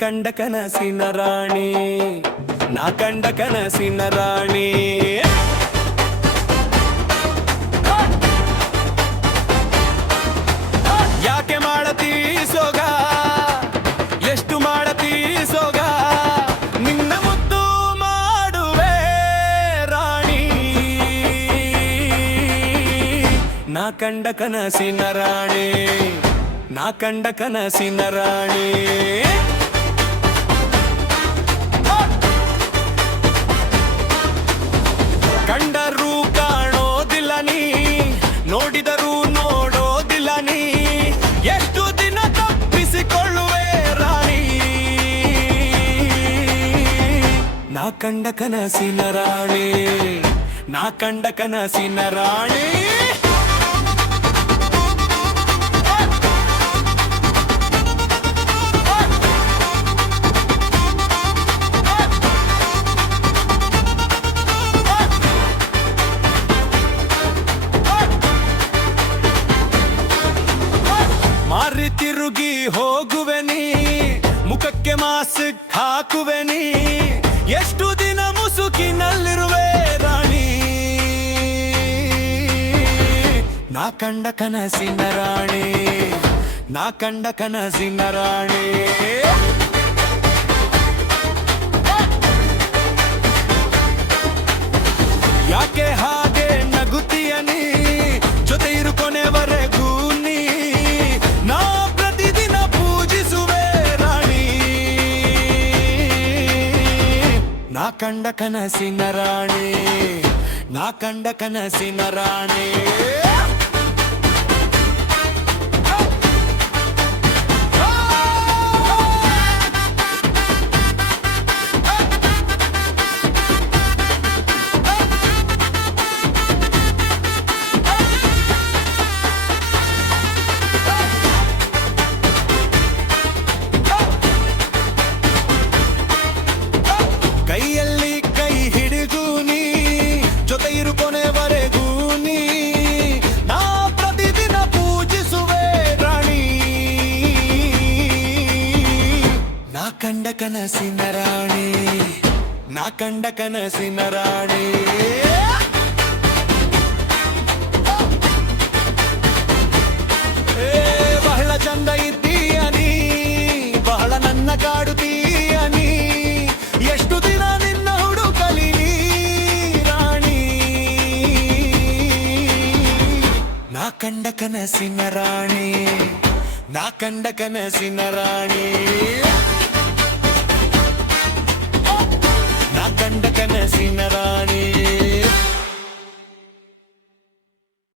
ಕಂಡ ಕನಸಿನ ರಾಣಿ, ನಾ ಕಂಡ ಕನಸಿನ ರಾಣಿ. ಯಾಕೆ ಮಾಡತೀ ಸೋಗ, ಎಷ್ಟು ಮಾಡತೀ ಸೋಗ, ನಿನ್ನ ಮುದ್ದು ಮಾಡುವೆ ರಾಣಿ. ನಾ ಕಂಡ ಕನಸಿನ ರಾಣಿ, ನಾ ಕಂಡ ಕನಸಿನ ರಾಣಿ. ಕಂಡರೂ ಕಾಣೋದಿಲ್ಲ ನೀ, ನೋಡಿದರೂ ನೋಡೋದಿಲ್ಲ ನೀ, ಎಷ್ಟು ದಿನ ತಪ್ಪಿಸಿಕೊಳ್ಳುವೆ ರಾಣಿ. ನಾ ಕಂಡ ಕನಸಿನ ರಾಣಿ, ನಾ ಕಂಡ ಕನಸಿನ ರಾಣಿ. ಮಾರಿ ತಿರುಗಿ ಹೋಗುವೆ ನೀ, ಮುಖಕ್ಕೆ ಮಾಸ್ಕ್ ಹಾಕುವೆ ನೀ, ಎಷ್ಟು ದಿನ ಮುಸುಕಿನಲ್ಲಿರುವೆ ರಾಣಿ. ನಾ ಕಂಡ ಕನಸಿನ ರಾಣಿ, ನಾ ಕಂಡ ಕನಸಿನ ರಾಣಿ. ಯಾಕೆ ಹಾಗೆ ನಗುತ್ತೀಯ ನೀ, ಜೊತೆ ಇರು ಕೊನೆವರೆಗೂ ನೀ, ನಾ ಪ್ರತಿದಿನ ಪೂಜಿಸುವೆ ರಾಣಿ. ನಾ ಕಂಡ ಕನಸಿನ ರಾಣಿ, ನಾ ಕಂಡ ಕನಸಿನ ರಾಣಿ. ಕೈಯಲ್ಲಿ ಕೈ ಹಿಡಿದು ನೀ, ಜೊತೆ ಇರು ಕೊನೆವರೆಗೂ ನೀ, ನಾ ಪ್ರತಿದಿನ ಪೂಜಿಸುವೆ ರಾಣಿ. ನಾ ಕಂಡ ಕನಸಿನ ರಾಣಿ, ನಾ ಕಂಡ ಕನಸಿನ ರಾಣಿ. ಬಹಳ ಚಂದ ಇದ್ದೀಯ ನೀ, ಬಹಳ ನನ್ನ ಕಾಡುತ್ತೀಯ ನೀ, ಎಷ್ಟು ದಿನ ನಿನ್ನ ಹುಡುಕಲಿ ನೀ ರಾಣಿ. ನಾ ಕಂಡ ಕನಸಿನ ರಾಣಿ, ನಾ ಕಂಡ ಕನಸಿನ ರಾಣಿ. ನಾ ಕಂಡ ಕನಸಿನ ರಾಣಿ.